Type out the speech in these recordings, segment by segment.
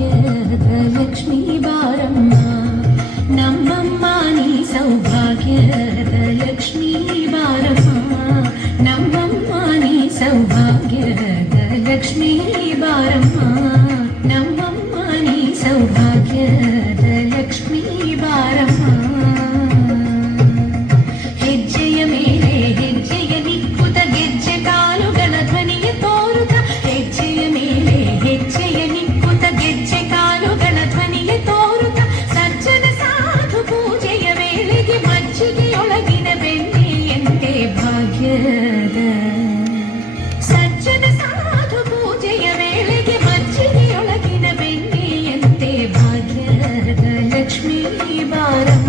ಭಾಗ್ಯದ ಲಕ್ಷ್ಮೀ ಬಾರಮ್ಮ ನಮ್ಮಮ್ಮ ನೀ ಸೌಭಾಗ್ಯದ ಲಕ್ಷ್ಮೀ ಬಾರಮ್ಮ ನಮ್ಮಮ್ಮ ನೀ ಸೌಭಾಗ್ಯದ ಲಕ್ಷ್ಮೀ ಬಾರಮ್ಮ ನಮ್ಮಮ್ಮ ನೀ ಸೌಭಾಗ್ಯದ ಲಕ್ಷ್ಮೀ ಬಾರಮ್ಮ ಹೆಜ್ಜೆಯ ಮೇಲೆ ಹೆಜ್ಜೆಯ ನಿಕ್ಕುತ ಗೆಜ್ಜೆ ಕಾಲುಗಳ ಧ್ವನಿಯ ತೋರುತ ಹೆಜ್ಜೆಯ ಮೇಲೆ ಹೆಜ್ಜೆಯ ನಿಕ್ಕುತ ಗೆಜ್ಜೆ ಕಾಲುಗಳ ಧ್ವನಿಯ ತೋರುತ ಸಜ್ಜನ ಸಾಧು ಪೂಜೆಯ ವೇಳೆಗೆ ಮಜ್ಜಿಗೆಯೊಳಗಿನ ಬೆಣ್ಣೆಯಂತೆ ಭಾಗ್ಯದ ಸಜ್ಜನ ಸಾಧು ಪೂಜೆಯ ವೇಳೆಗೆ ಮಜ್ಜಿಗೆಯೊಳಗಿನ ಬೆಣ್ಣೆಯಂತೆ ಭಾಗ್ಯದ ಲಕ್ಷ್ಮೀ ಬಾರಮ್ಮ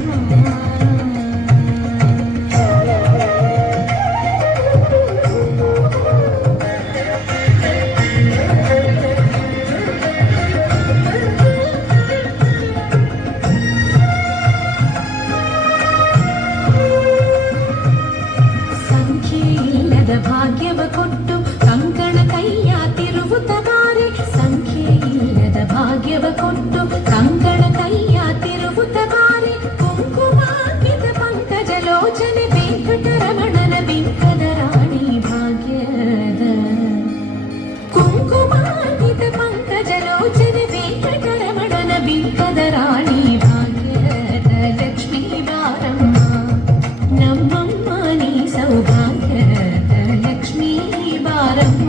ಭಾಗ್ಯವ ಕೊಟ್ಟು ಕಂಕಣ ಕೈಯ ತಿರುವುತ ಬಾರೆ ಸಂಖ್ಯೆ ಇಲ್ಲದ ಭಾಗ್ಯವ ಕೊಟ್ಟು ಕಂಕಣ ಕೈಯ ತಿರುವುತ ಬಾರೆ ಕುಂಕುಮಾಂಕಿತ ಪಂಕಜ ಲೋಚನೆ ವೆಂಕಟರಮಣನ ಬಿಂಕದ ರಾಣಿ ಭಾಗ್ಯದ ಕುಂಕುಮಾಂಕಿತ ಪಂಕಜ ಲೋಚನೆ ವೆಂಕಟರಮಣನ ಬಿಂಕದ ರಾಣಿ ಭಾಗ್ಯದ ಲಕ್ಷ್ಮೀ ಬಾರಮ್ಮ ನಮ್ಮಮ್ಮ ನೀ ಸೌಭಾಗ್ಯದ ലക്ഷ്മി ബാരമ്മ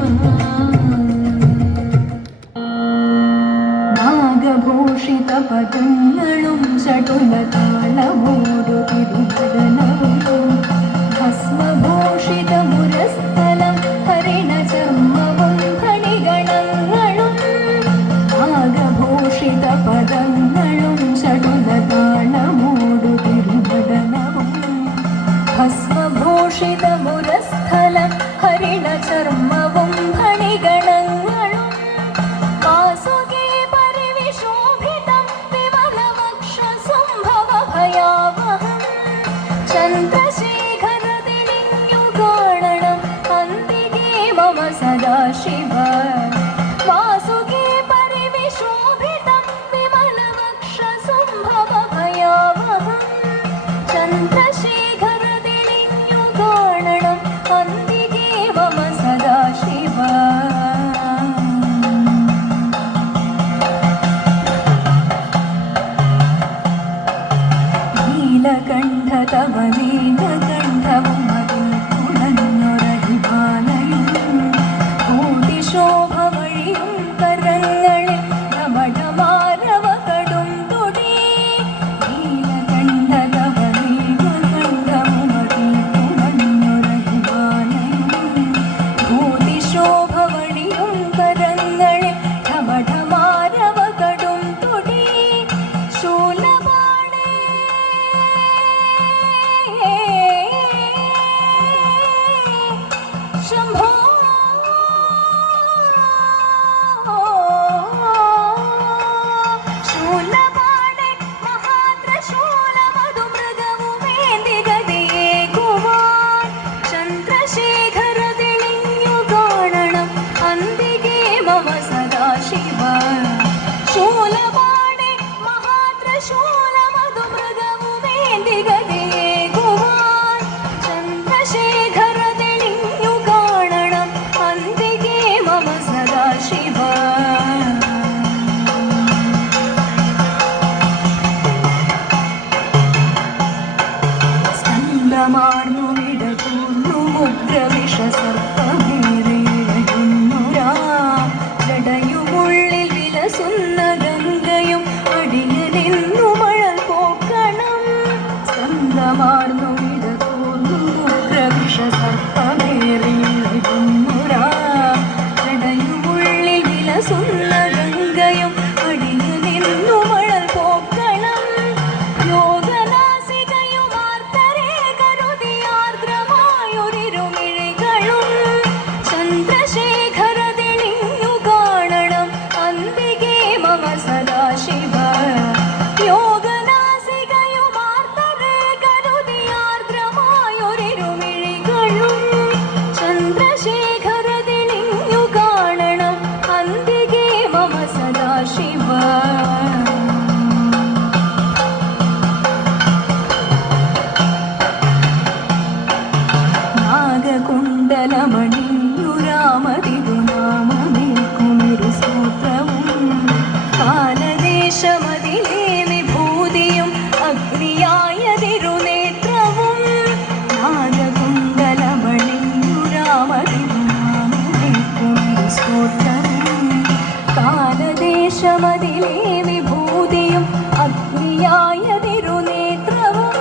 നാഗഭൂഷിത പദങ്ങളും ചടുലതാളമോടു തിരുവദനവും ഭസ്മഭൂഷിത മുരസ്ഥലം ഹരിണചർമ്മവും ഫണിഗണങ്ങളും നാഗഭൂഷിത പദങ്ങളും ചടുലതാളമോടു തിരുവദനവും ഭസ്മഭൂഷിത മുരസ്ഥലം ഹരിണചർമ്മവും ഫണിഗണങ്ങളും വാസുകി പരിവിശോഭിതം വിമലവക്ഷസംഭവഭയാവഹം ചന്ദ്രശേഖരദിനിഞ്ഞു കാണണം അന്തികേ മമ സദാശിവ വാസുകി പരിവിശോഭിതം വിമലവക്ഷസംഭവഭയാവഹം കാലദേശമതിലെ വിഭൂതിയും അഗ്നിയായതിരുനേത്രവും നാഗകുണ്ടലമണിഞ്ഞു രാമതിരുനാമേക്കൊണ്ടു സ്തോത്രവും കാലദേശമതിലെ വിഭൂതിയും അഗ്നിയായതിരുനേത്രവും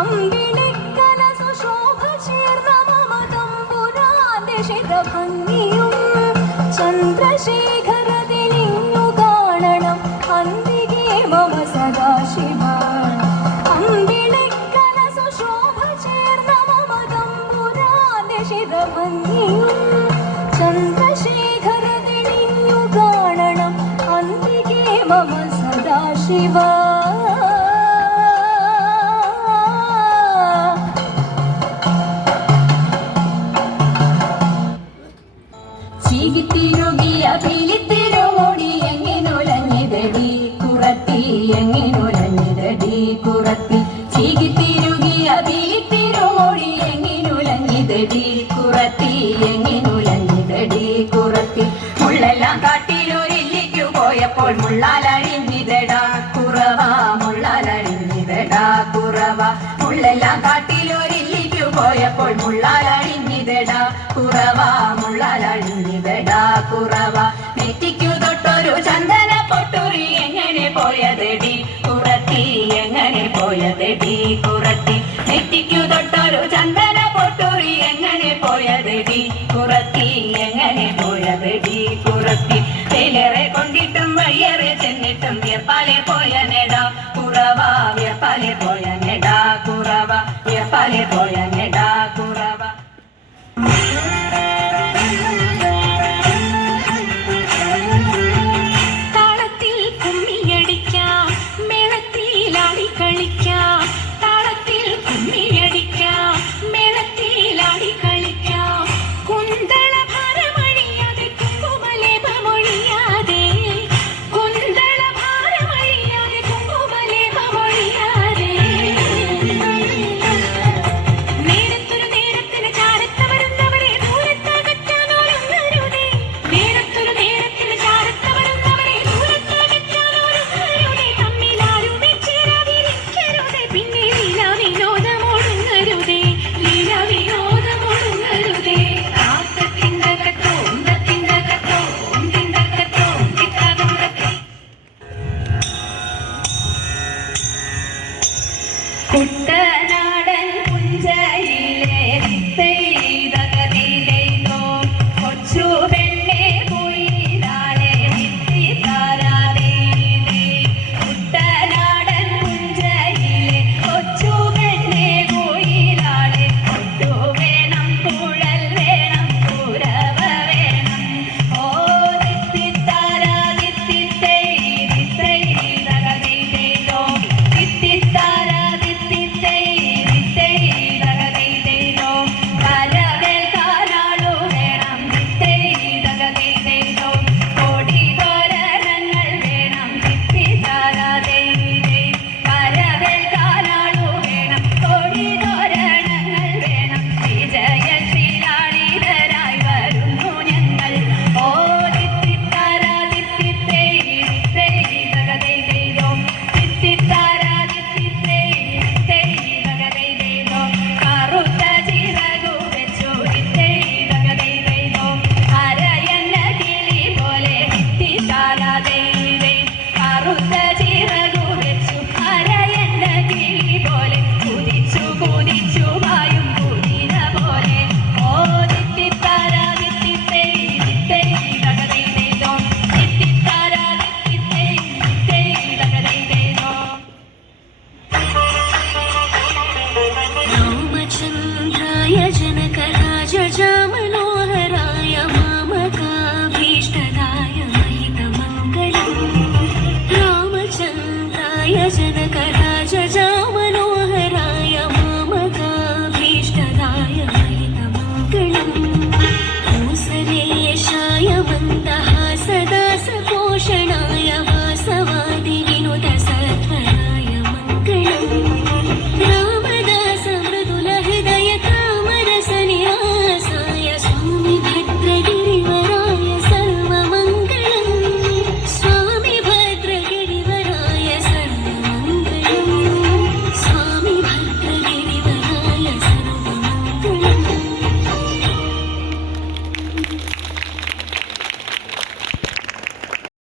അമ്പിളിക്കല സുശോഭ ചേർന്ന മമ തമ്പുരാന്റെ ശിരഭംഗിയും ചന്ദ്രശേഖരതിലിങ്ങു കാണണം അന്തികേ മമ സദാശിവ അമ്പിളിക്കല സുശോഭ ചേർന്ന മമ തമ്പുരാന്റെ ശിരഭംഗിയും ചന്ദ്രശേഖരതിലിങ്ങു കാണണം അന്തികേ മമ സദാശിവ ചീകിത്തിരുകിയ പിലിത്തിരുമോടി എങ്ങിനുലഞ്ഞിതടി കുറത്തി എങ്ങിനുലഞ്ഞിതടി കുറത്തി ചീകിത്തിരുകിയ പിലിത്തിരുമോടി എങ്ങിനുലഞ്ഞിതടി കുറത്തി എങ്ങിനുലഞ്ഞിതടി കുറത്തി മുള്ളെല്ലാം കാട്ടിലൊരില്ലിക്കു പോയപ്പോൾ മുള്ളാലഴിഞ്ഞിതടാ കുറവ മുള്ളാലഴിഞ്ഞിതടാ കുറവ മുള്ളെല്ലാം കാട്ടിലൊരില്ലിക്കു പോയപ്പോൾ മുള്ളാലഴിഞ്ഞിതടാ കുറവ മുള്ളാലഴിഞ്ഞിതടാ കുറവ നെറ്റിക്കു തൊട്ടൊരു ചന്ദന പൊട്ടുറി എങ്ങനെ പോയതെടി കുറത്തി എങ്ങനെ പോയതെടി കുറത്തി നെറ്റിക്കു തൊട്ടൊരു ചന്ദന പൊട്ടുറി എങ്ങനെ പോയതെടി കുറത്തി എങ്ങനെ പോയതെടി കുറത്തി തേലേറെ കൊണ്ടിട്ടും വഴിയേറെ ചെന്നിട്ടും വിയർപ്പാലെ പോയ നെടാ കുറവ വിയർപ്പാലെ പോയ നെടാ കുറവ വിയർപ്പാലെ പോയ നെടാ കുറവ താളത്തിൽ കുമ്മിയടിക്കാം മേളത്തിലാടി കളിക്കാം താളത്തിൽ കുമ്മിയടിക്കാം മേളത്തിലാടി കളിക്കാം കുന്തള ഭാരമഴിയാതെ കുങ്കുമലേപമൊഴിയാതെ കുന്തള ഭാരമഴിയാതെ കുങ്കുമലേപമൊഴിയാതെ നേരത്തൊരു നേരത്തിന് ചാരത്ത വരുന്നവരെ ദൂരത്തകറ്റാനോരുങ്ങരുതേ നേരത്തൊരു നേരത്തിന് ചാരത്ത വരുന്നവരെ ദൂരത്തകറ്റാനോരുങ്ങരുതേ തമ്മിലാരുമേ ചേരാതിരിക്കരുതേ പിന്നെ ലീലാവിനോദമൊടുങ്ങരുതേ ലീലാവിനോദമൊടുങ്ങരുതേ താത്തത്തിന്തകത്തോ ഉന്തത്തിന്തകത്തോ ഉന്തിന്തകത്തോ ഉന്തിത്തകുന്തത്തി കുട്ടനാടൻ പുഞ്ചയിലെ വിത്തൈതകതിയിലെയ്തോ കൊച്ചു പെണ്ണെ പോയിലാളെ വിത്തിത്താരാതീതേ കുട്ടനാടൻ പുഞ്ചയിലെ കൊച്ചു പെണ്ണെ പോയിലാളെ കൊട്ടു വേണം കുഴൽ വേണം കുരവ വേണം ഓ ദിത്തിത്താരാതിത്തിത്തൈ ദിത്തൈതകതിയിലെയ്തോ ദിത്തിത്താരാതിത്തിത്തൈ ദിത്തൈതകതിയിലെയ്തോ കരവേൽക്കാനാളു വേണം ദിത്തൈതകതിയിലെയ്തോ കോടി തോരണങ്ങൾ വേണം ദിത്തിത്താരാതീതേ കരവേൽക്കാനാളു വേണം കോടി തോരണങ്ങൾ വേണം വിജയശീലാളിതരായി വരുന്നു ഞങ്ങൾ ഓ ദിത്തിത്താരാതിത്തിത്തൈ ദിത്തൈതകതിയിലെയ്തോ ദിത്തിത്താരാതിത്തിത്തൈ ദിത്തൈതകതിയിലെയ്തോ കറുത്ത ചിറകു വെച്ചു ദിത്തൈതകതിയിലെയ്തോ അരയന്ന കിളി പോലെ ദിത്തിത്താരാതീതേ കറുത്ത ചിറകു വെച്ചു അരയന്ന കിളി പോലെ കുതിച്ചു കുതിച്ചു പായും കുതിര പോലെ ഓ ദിത്തിത്താരാതിത്തിത്തൈ ദിത്തൈതകതിയിലെയ്തോ ദിത്തിത്താരാതിത്തിത്തൈ ദിത്തൈതകതിയിലെയ്തോ रामचन्द्राय जनकराजमनोहराय मामकाभीष्टदाय महितमङ्गलम् रामचन्द्राय जनक